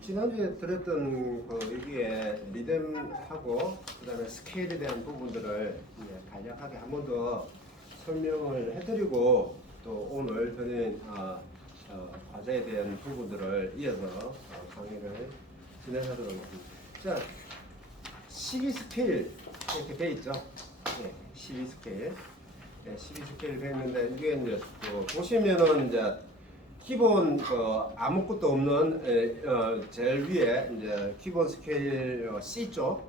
지난주에 들었던 그 여기에 리듬하고 그다음에 스케일에 대한 부분들을 이제 간략하게 한 번 더 설명을 해드리고 또 오늘 드린 과제에 대한 부분들을 이어서 강의를 진행하도록 하겠습니다. 자, 12 스케일 이렇게 돼 있죠. 네, 12 스케일. 네, 12 스케일 돼 있는데 이게 이제 보시면은 이제 기본 아무것도 없는 제일 위에 이제 기본 스케일 C 쪽,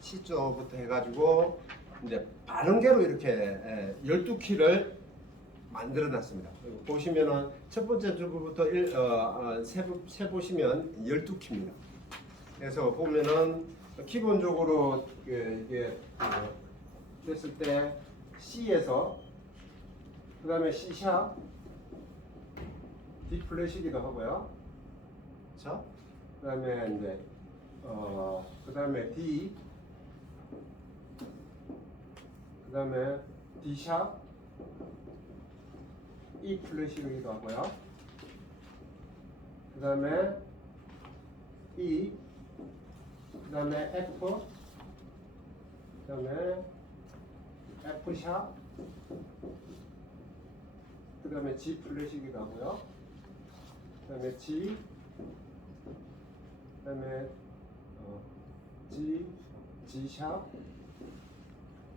C 쪽부터 해가지고 이제 반음계로 이렇게 12키를 만들어 놨습니다. 보시면은 첫 번째 줄부터 세 보시면 12키입니다. 그래서 보면은 기본적으로 이게 됐을 때 C에서 그 다음에 C 샵 D 플랫이기도 하고요. 자, 그다음에 이제 그다음에 D, 그다음에 D 샵 E 플랫이기도 하고요. 그다음에 E, 그다음에 F, 그다음에 F 샵, 그다음에 G 플랫이기도 하고요. 그다음에 G, 그다음에 G, G 샵,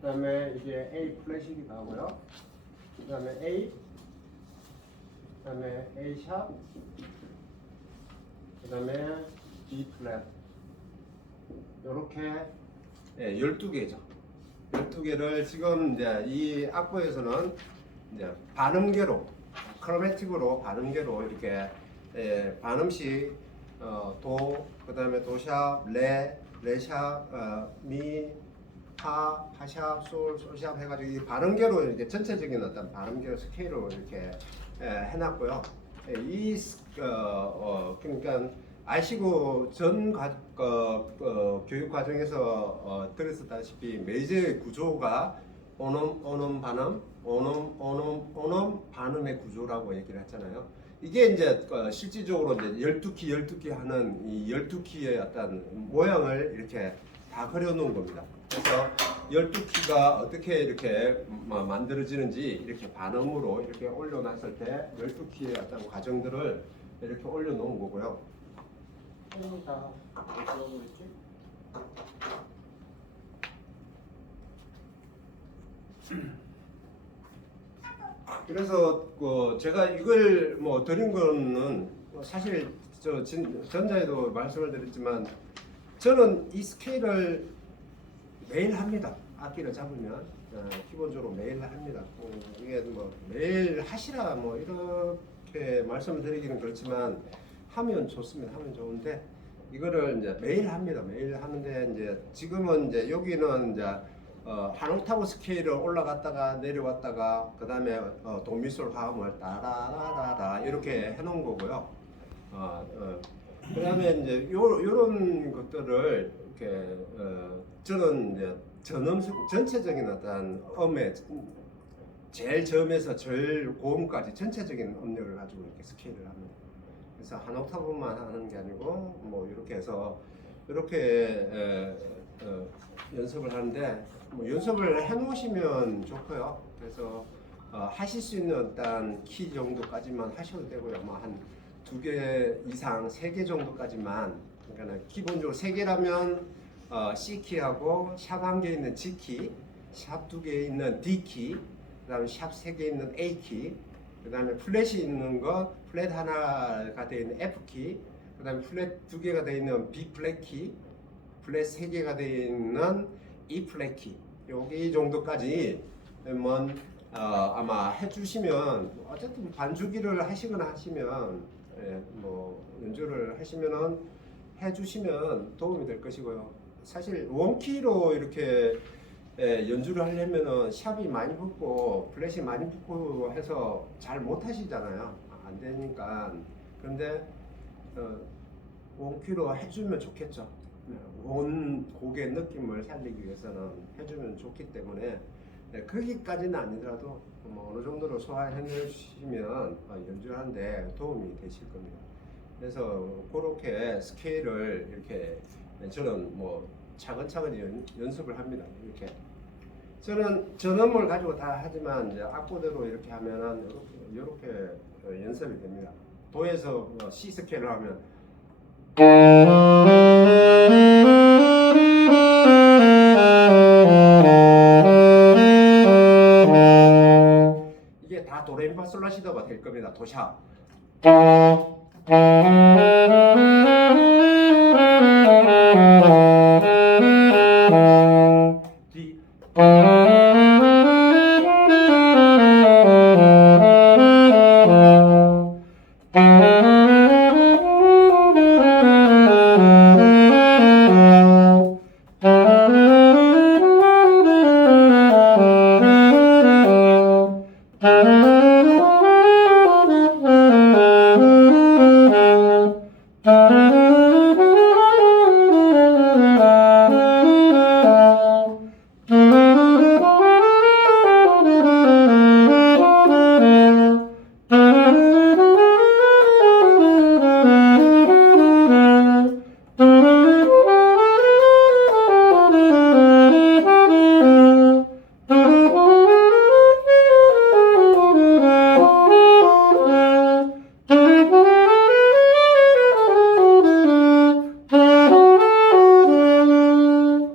그다음에 이게 A 플랫이기도 하고요. 그다음에 A, 그다음에 A 샵, 그다음에 B 플랫. 이렇게 12개죠. 12개를 지금 이제 이 악보에서는 이제 반음계로 크로매틱으로 반음계로 이렇게 반음씩 도, 그 다음에 도샵, 레샵, 미, 파, 파샵, 솔샵 해가지고 이 반음계로 이렇게 전체적인 어떤 반음계 스케일로 이렇게 해놨고요. 그러니까 아시고 전 교육 과정에서 들었다시피 메이저의 구조가 오놈 반음, 오놈 반음의 구조라고 얘기를 했잖아요. 이게 이제 실질적으로 이제 12키 하는 이 12키의 어떤 모양을 이렇게 다 그려놓은 겁니다. 그래서 12키가 어떻게 이렇게 만들어지는지 이렇게 반음으로 이렇게 올려놨을 때 12키의 어떤 과정들을 이렇게 올려놓은 거고요. 다 어디라고 했지? 그래서 제가 이걸 드린 거는 사실 전자에도 말씀을 드렸지만 저는 이 스케일을 매일 합니다. 악기를 잡으면 기본적으로 매일 합니다. 이게 매일 하시라 이렇게 말씀을 드리기는 그렇지만 하면 좋습니다. 하면 좋은데 이거를 이제 매일 합니다. 매일 하는데 이제 지금은 이제 여기는 이제 한 옥타브 스케일을 올라갔다가 내려왔다가 그 다음에 도미솔 화음을 따라라라라 이렇게 해놓은 거고요. 그 다음에 이제 요런 것들을 이렇게 저는 이제 전체적인 어떤 음의 제일 저음에서 제일 고음까지 전체적인 음력을 가지고 이렇게 스케일을 합니다. 그래서 한 옥타브만 하는 게 아니고 이렇게 해서 이렇게 연습을 하는데 연습을 해 놓으시면 좋고요. 그래서 하실 수 있는 어떤 키 정도까지만 하셔도 되고요. 한 2개 이상 3개 정도까지만, 그러니까 기본적으로 3개라면 C키하고 샵 1개 있는 G키, 샵 2개 있는 D키, 그 다음에 샵 3개 있는 A키, 그 다음에 플랫이 있는 거 플랫 하나가 되어 있는 F키, 그 다음에 플랫 2개가 되어 있는 B 플랫키, 플랫 3개가 되어 있는 E 플랫키, 여기 정도까지 아마 해주시면, 어쨌든 반주기를 하시거나 하시면 연주를 하시면은 해주시면 도움이 될 것이고요. 사실 원키로 이렇게 연주를 하려면은 샵이 많이 붙고 플랫이 많이 붙고 해서 잘 못하시잖아요. 안 되니까. 그런데 원키로 해주면 좋겠죠. 온 곡의 느낌을 살리기 위해서는 해주면 좋기 때문에 거기까지는 아니더라도 어느 정도로 소화해 내시면 연주하는데 도움이 되실 겁니다. 그래서 그렇게 스케일을 이렇게 저는 뭐 차근차근 연습을 합니다. 이렇게 저는 전음을 가지고 다 하지만 이제 악보대로 이렇게 하면은 이렇게 연습이 됩니다. 도에서 C 스케일을 하면 이게 다 도레미파솔라시도가 될 겁니다. 도샤. 디.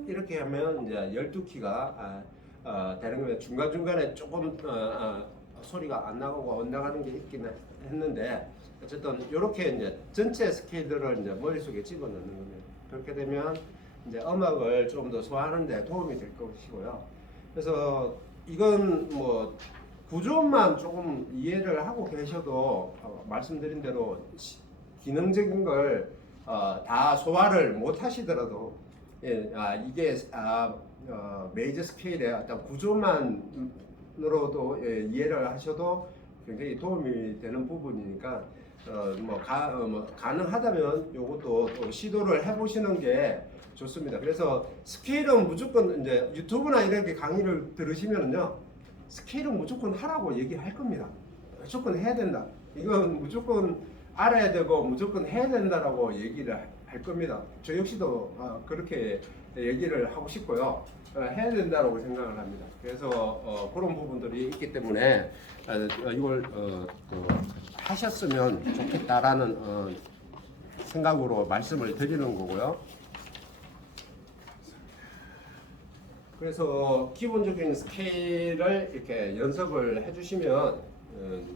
이렇게 하면 이제 12키가 되는 거예요. 중간중간에 조금 소리가 안 나가고 안 나가는 게 있긴 했는데 어쨌든 이렇게 이제 전체 스케일들을 이제 머릿속에 집어넣는 겁니다. 그렇게 되면 이제 음악을 좀 더 소화하는 데 도움이 될 것이고요. 그래서 이건 뭐 구조만 조금 이해를 하고 계셔도 말씀드린 대로 기능적인 걸 다 소화를 못 하시더라도 이게 메이저 스케일의 어떤 구조만으로도 이해를 하셔도 굉장히 도움이 되는 부분이니까 가능하다면 이것도 또 시도를 해보시는 게 좋습니다. 그래서 스케일은 무조건 이제 유튜브나 이렇게 강의를 들으시면요, 스케일은 무조건 하라고 얘기할 겁니다. 무조건 해야 된다. 이건 무조건 알아야 되고 무조건 해야 된다라고 얘기를 할 겁니다. 저 역시도 그렇게 얘기를 하고 싶고요. 해야 된다라고 생각을 합니다. 그래서 그런 부분들이 있기 때문에 이걸 하셨으면 좋겠다라는 생각으로 말씀을 드리는 거고요. 그래서 기본적인 스케일을 이렇게 연습을 해주시면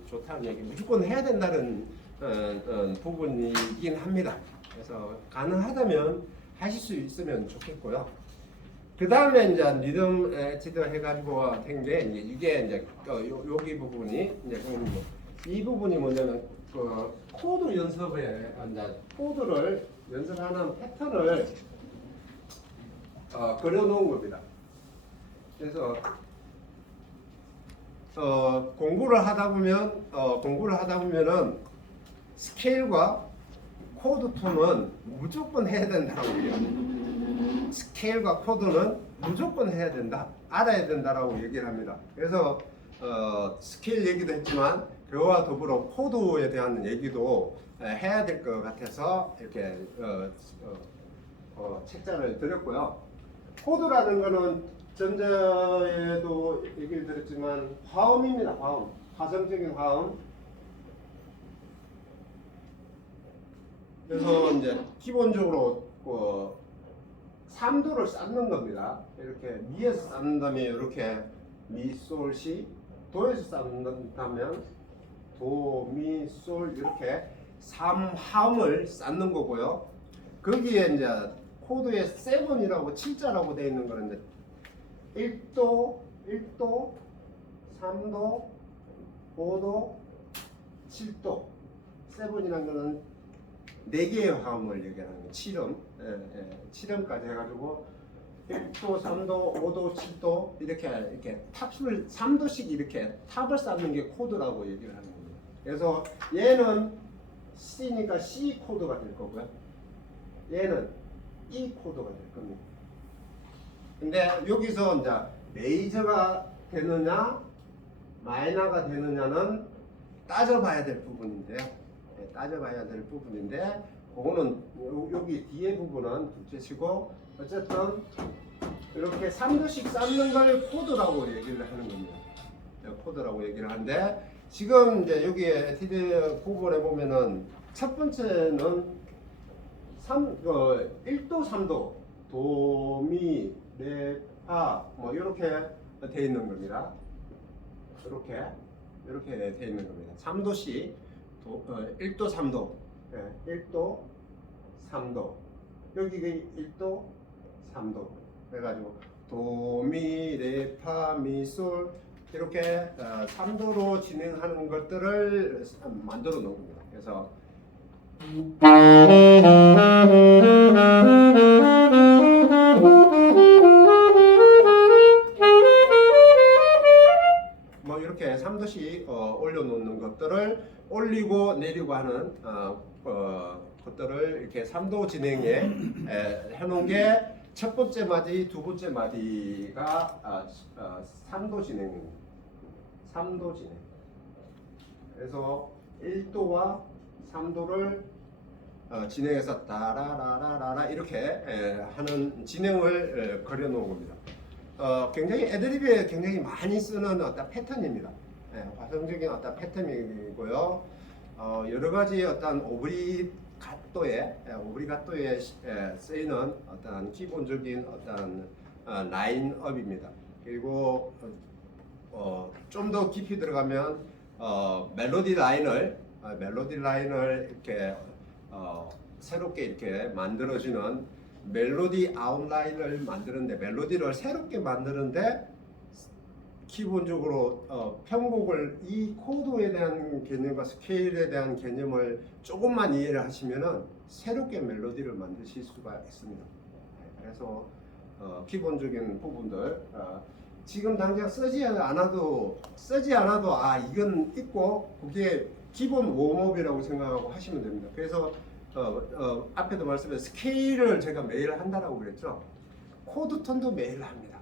좋다는 얘기, 무조건 해야 된다는 부분이긴 합니다. 그래서 가능하다면 하실 수 있으면 좋겠고요. 그 다음에 이제 리듬 에티드 해가지고 된 게 이게 이제 여기 부분이 이제 이 부분이 뭐냐면 코드 연습에 이제 코드를 연습하는 패턴을 그려놓은 겁니다. 그래서 공부를 하다 보면은 스케일과 코드 톤은 무조건 해야 된다고 얘기합니다. 스케일과 코드는 무조건 해야 된다, 알아야 된다라고 얘기를 합니다. 그래서 스케일 얘기도 했지만 그와 더불어 코드에 대한 얘기도 해야 될 것 같아서 이렇게 책자를 드렸고요. 코드라는 거는 전자에도 얘기를 드렸지만 화음입니다. 화음, 화성적인 화음. 그래서 이제 기본적으로 3도를 쌓는 겁니다. 이렇게 미에서 쌓는다면 이렇게 미, 솔, 시, 도에서 쌓는다면 도, 미, 솔 이렇게 3화음을 쌓는 거고요. 거기에 이제 코드에 7이라고 7자라고 되어 있는 거는 이제 1도, 1도, 3도, 5도, 7도. 7이라는 거는 4개의 화음을 얘기하는 거예요. 7음, 7음까지 해가지고 1도, 3도, 5도, 7도 이렇게 탑을 3도씩 이렇게 탑을 쌓는 게 코드라고 얘기를 하는 겁니다. 그래서 얘는 C니까 C 코드가 될 거고요. 얘는 E 코드가 될 겁니다. 근데 여기서 이제 메이저가 되느냐 마이너가 되느냐는 따져봐야 될 부분인데요. 따져봐야 될 부분인데 그거는 여기 뒤에 부분은 둘째치고 어쨌든 이렇게 3도씩 쌓는 걸 코드라고 얘기를 하는 겁니다. 코드라고 얘기를 하는데 지금 이제 여기 에티드 부분에 보면은 첫 번째는 1도, 3도, 도미, 레, 파, 뭐 이렇게 돼 있는 겁니다. 이렇게 돼 있는 겁니다. 3도씩 1도, 3도, 1도, 3도. 여기 1도, 3도. 그래가지고 도미, 레, 파, 미, 솔 이렇게 3도로 진행하는 것들을 만들어 놓은 겁니다. 그래서 뭐 이렇게 3도씩 올려놓는 것들을 올리고 내리고 하는 것들을 이렇게 3도 진행에 해놓은 게 첫 번째 마디, 두 번째 마디가 3도 진행입니다. 3도 진행. 그래서 1도와 3도를 진행해서 따라라라라라 이렇게 하는 진행을 그려놓은 겁니다. 굉장히 애드립에 굉장히 많이 쓰는 어떤 패턴입니다. 화성적인 어떤 패턴이고요. 여러 가지 어떤 오브리가또에 쓰이는 어떤 기본적인 어떤 라인업입니다. 그리고 좀 더 깊이 들어가면 멜로디 라인을 이렇게 새롭게 이렇게 만들어지는 멜로디 아웃라인을 만드는데 멜로디를 새롭게 만드는데 기본적으로 편곡을 이 코드에 대한 개념과 스케일에 대한 개념을 조금만 이해를 하시면은 새롭게 멜로디를 만드실 수가 있습니다. 그래서 기본적인 부분들 지금 당장 쓰지 않아도 이건 있고 그게 기본 웜업이라고 생각하고 하시면 됩니다. 그래서 앞에도 말씀드린 스케일을 제가 매일 한다라고 그랬죠. 코드 톤도 매일 합니다.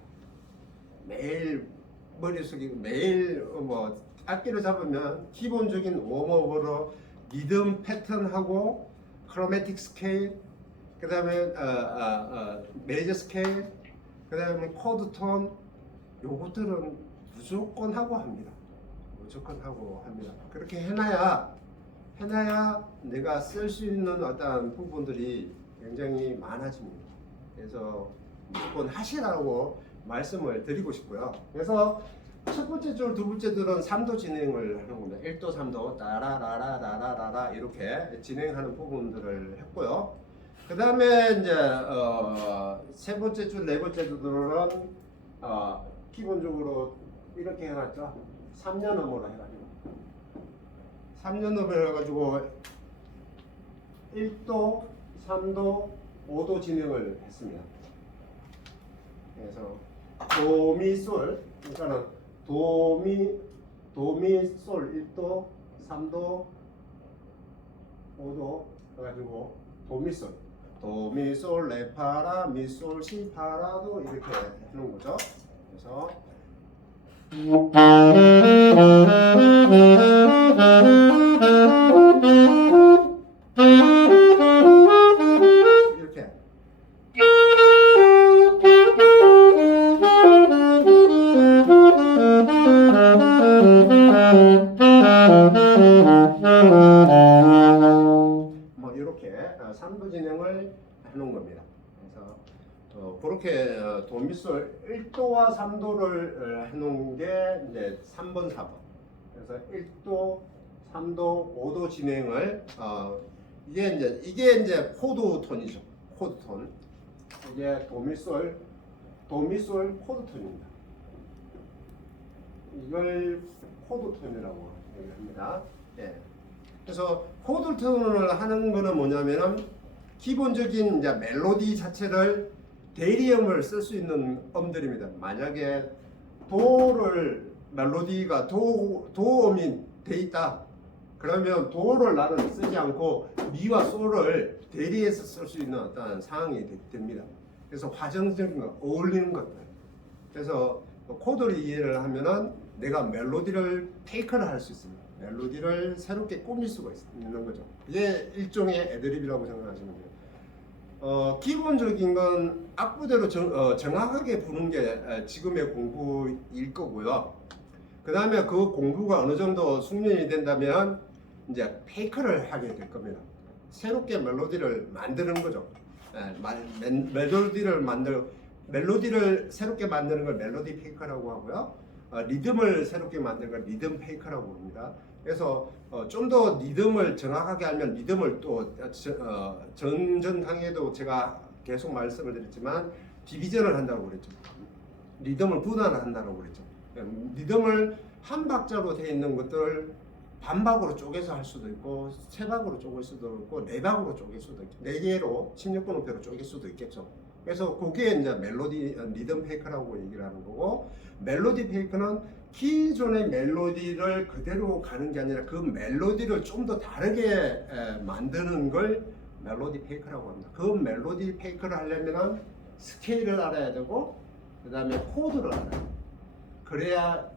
매일 머릿속에 매일 뭐 악기를 잡으면 기본적인 웜업으로 리듬 패턴하고 크로매틱 스케일, 그 다음에 메이저 스케일, 그 다음에 코드 톤 요것들은 무조건 하고 합니다. 그렇게 해놔야 내가 쓸 수 있는 어떤 부분들이 굉장히 많아집니다. 그래서 무조건 하시라고 말씀을 드리고 싶고요. 그래서 첫 번째 줄, 두 번째 줄은 3도 진행을 하는 겁니다. 1도, 3도 따라라라라라라 이렇게 진행하는 부분들을 했고요. 그 다음에 이제 세 번째 줄, 네 번째 줄은 기본적으로 이렇게 해놨죠. 3년음으로 해가지고 3년음으로 해가지고 1도, 3도, 5도 진행을 했습니다. 그래서 도미솔, 그러니까는 도미솔 1도, 3도, 5도 해가지고 도미솔 레파라 미솔 시파라도 이렇게 해놓은 거죠. 그래서 이렇게 뭐 이렇게 3도 진행을 해놓은 겁니다. 그래서 그렇게 도미솔 1도와 3도를 해놓은 게 이제 3번, 4번. 그래서 1도, 3도, 5도 진행을 이게 이제 코드 톤이죠. 코드 톤. 이게 도미솔 코드 톤입니다. 이걸 코드 톤이라고 얘기합니다. 예. 그래서 코드 톤을 하는 거는 뭐냐면은 기본적인 이제 멜로디 자체를 대리음을 쓸 수 있는 음들입니다. 만약에 도를 멜로디가 도음이 돼 있다. 그러면 도를 나는 쓰지 않고 미와 솔을 대리해서 쓸 수 있는 어떤 상황이 됩니다. 그래서 화정적인 거, 어울리는 것들. 그래서 코드를 이해를 하면은 내가 멜로디를 테이크를 할 수 있습니다. 멜로디를 새롭게 꾸밀 수가 있는 거죠. 이게 일종의 애드립이라고 생각하시면 돼요. 기본적인 건 악보대로 정확하게 부는 게 지금의 공부일 거고요. 그 다음에 그 공부가 어느 정도 숙련이 된다면 이제 페이크를 하게 될 겁니다. 새롭게 멜로디를 만드는 거죠. 멜로디를 새롭게 만드는 걸 멜로디 페이커라고 하고요. 리듬을 새롭게 만드는 걸 리듬 페이커라고 합니다. 그래서 좀 더 리듬을 정확하게 알면 리듬을 또 전전 강의에도 제가 계속 말씀을 드렸지만 디비전을 한다고 그랬죠. 리듬을 분할한다고 그랬죠. 리듬을 한 박자로 되어 있는 것들을 반박으로 쪼개서 할 수도 있고 세 박으로 쪼갤 수도 있고 네 박으로 쪼갤 수도 있고 네 개로 16분음표로 쪼갤 수도 있겠죠. 그래서 그게 이제 멜로디 리듬 페이커라고 얘기를 하는 거고, 멜로디 페이커는 기존의 멜로디를 그대로 가는 게 아니라 그 멜로디를 좀 더 다르게 만드는 걸 멜로디 페이커라고 합니다. 그 멜로디 페이커를 하려면 스케일을 알아야 되고 그 다음에 코드를 알아야 돼요. 그래야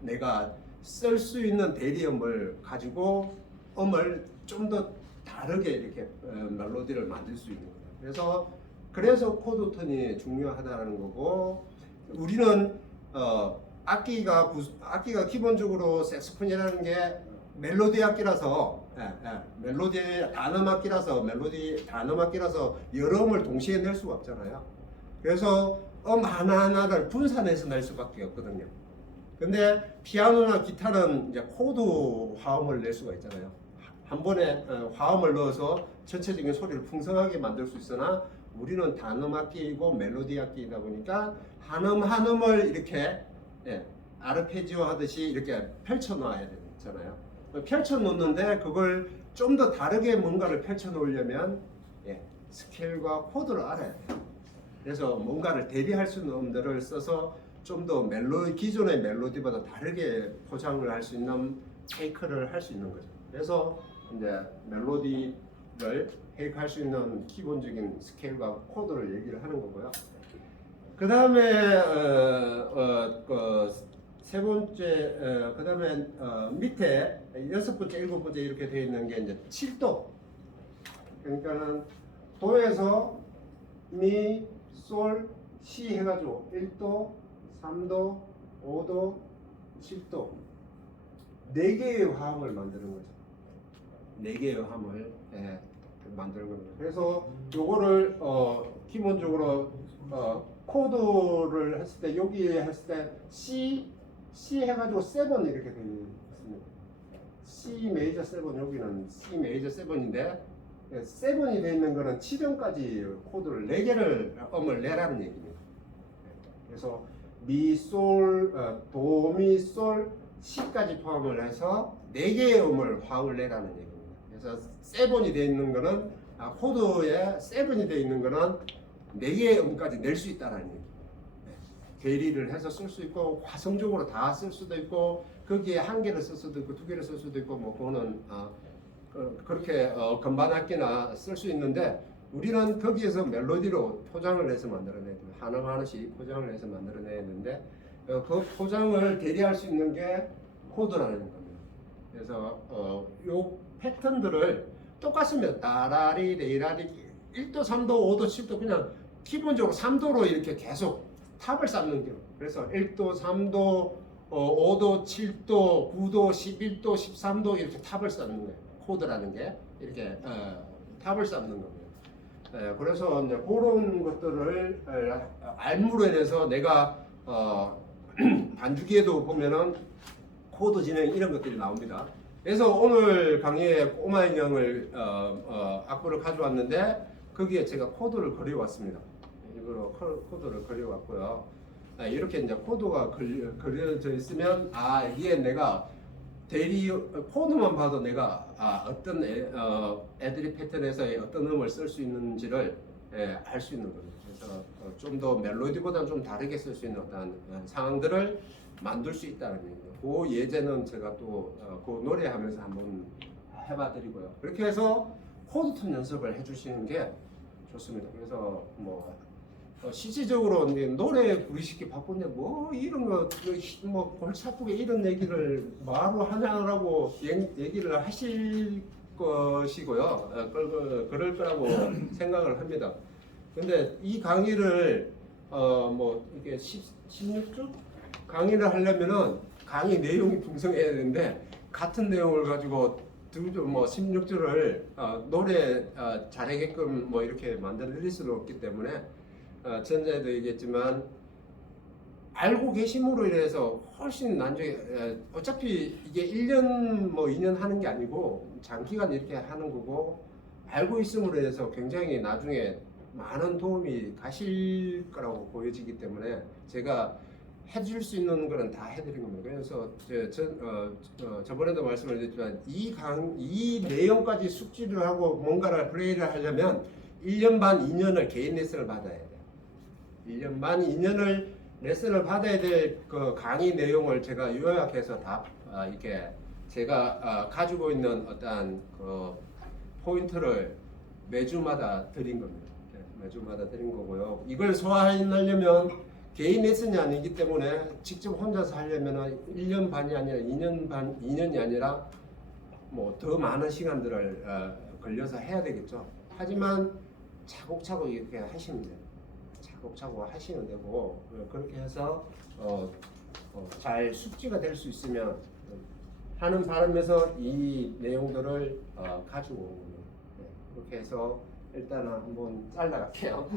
내가 쓸 수 있는 대리음을 가지고 음을 좀 더 다르게 이렇게 멜로디를 만들 수 있는 거예요. 그래서 코드 톤이 중요하다는 거고, 우리는 악기가 기본적으로 색소폰이라는 게 멜로디 악기라서 멜로디 단음 악기라서 여러 음을 동시에 낼 수가 없잖아요. 그래서 하나하나를 분산해서 낼 수밖에 없거든요. 근데 피아노나 기타는 이제 코드 화음을 낼 수가 있잖아요. 한 번에 화음을 넣어서 전체적인 소리를 풍성하게 만들 수 있으나 우리는 단음 악기이고 멜로디 악기이다 보니까 한 음을 이렇게 아르페지오 하듯이 이렇게 펼쳐 놓아야 되잖아요. 펼쳐 놓는데 그걸 좀 더 다르게 뭔가를 펼쳐 놓으려면 스케일과 코드를 알아야 돼요. 그래서 뭔가를 대비할 수 있는 음들을 써서 좀 더 기존의 멜로디보다 다르게 포장을 할 수 있는 페이크를 할 수 있는 거죠. 그래서 이제 멜로디를 페이크할 수 있는 기본적인 스케일과 코드를 얘기를 하는 거고요. 그 다음에 세 번째, 그 다음에 밑에 6번째, 7번째 이렇게 되어 있는 게 이제 7도. 그러니까는 도에서 미, 솔, 시 해가지고 1도, 3도, 5도, 7도 4개의 화음을 만드는 거죠. 4개의 화음을 만드는 겁니다. 그래서 요거를 기본적으로 코드를 했을 때 여기에 했을 때 C 해가지고 7 이렇게 되어 있습니다. C 메이저 7, 여기는 C 메이저 7인데 7이 되어 있는 거는 7음까지 코드를 4개를 음을 내라는 얘기입니다. 그래서 미, 솔, 도, 미, 솔, 시까지 포함을 해서 4개의 음을 화음을 내라는 얘기입니다. 그래서 7이 되어 있는 거는 코드에 7이 되어 있는 거는 4개의 음까지 낼 수 있다는 얘기입니다. 대리를 해서 쓸 수 있고 화성적으로 다 쓸 수도 있고 거기에 1개를 쓸 수도 있고 2개를 쓸 수도 있고 뭐 그거는 그렇게 건반 악기나 쓸 수 있는데 우리는 거기에서 멜로디로 포장을 해서 만들어내야 돼요. 하나하나씩 포장을 해서 만들어내야 되는데 그 포장을 대리할 수 있는 게 코드라는 겁니다. 그래서 요 패턴들을 똑같으면 따라리 레이라리 1도, 3도, 5도, 10도 그냥 기본적으로 3도로 이렇게 계속 탑을 쌓는 거예요. 그래서 1도, 3도, 5도, 7도, 9도, 11도, 13도 이렇게 탑을 쌓는 거예요. 코드라는 게 이렇게 탑을 쌓는 겁니다. 그래서 이제 그런 것들을 알므로 인해서 내가 반주기에도 보면은 코드 진행 이런 것들이 나옵니다. 그래서 오늘 강의에 꼬마 인형을 악보를 가져왔는데 거기에 제가 코드를 그려왔습니다. 일부러 코드를 그려왔고요. 이렇게 이제 코드가 그려져 있으면 이게 내가 코드만 봐도 내가 어떤 애드립 패턴에서의 어떤 음을 쓸 수 있는지를 알 수 있는 겁니다. 그래서 좀 더 멜로디보다는 좀 다르게 쓸 수 있는 어떤 상황들을 만들 수 있다는 얘기예요. 그 예제는 제가 또 그 노래하면서 한번 해봐드리고요. 그렇게 해서 코드 톤 연습을 해주시는 게 좋습니다. 그래서 뭐 실질적으로 이제 노래 부르시기 바쁜데 뭐 이런 거뭐 골치 아프게 이런 얘기를 뭐하러 하냐라고 얘기를 하실 것이고요. 그럴 거라고 생각을 합니다. 근데 이 강의를 뭐 이게 16주 강의를 하려면은 강의 내용이 풍성해야 되는데 같은 내용을 가지고 뭐 16주를 노래 잘하게끔 뭐 이렇게 만들어 드릴 수는 없기 때문에 전자에도 얘기했지만 알고 계심으로 인해서 훨씬 나중에 어차피 이게 1년 뭐 2년 하는 게 아니고 장기간 이렇게 하는 거고 알고 있음으로 인해서 굉장히 나중에 많은 도움이 가실 거라고 보여지기 때문에 제가 해줄 수 있는 거는 다 해드린 겁니다. 그래서 저번에도 말씀을 드렸지만 이 내용까지 숙지를 하고 뭔가를 플레이를 하려면 1년 반 2년을 개인 레슨을 받아야 돼요. 1년 반 2년을 레슨을 받아야 될 그 강의 내용을 제가 요약해서 다 이렇게 제가 가지고 있는 어떠한 그 포인트를 매주마다 드린 겁니다. 네, 매주마다 드린 거고요. 이걸 소화하려면 개인 레슨이 아니기 때문에 직접 혼자서 하려면 1년 반이 아니라 2년이 아니라 뭐 더 많은 시간들을 걸려서 해야 되겠죠. 하지만 차곡차곡 이렇게 하시면 돼요. 차곡차곡 하시면 되고 그렇게 해서 잘 숙지가 될 수 있으면 하는 바람에서 이 내용들을 가지고 오는 거예요. 네, 그렇게 해서 일단은 한번 잘라갈게요.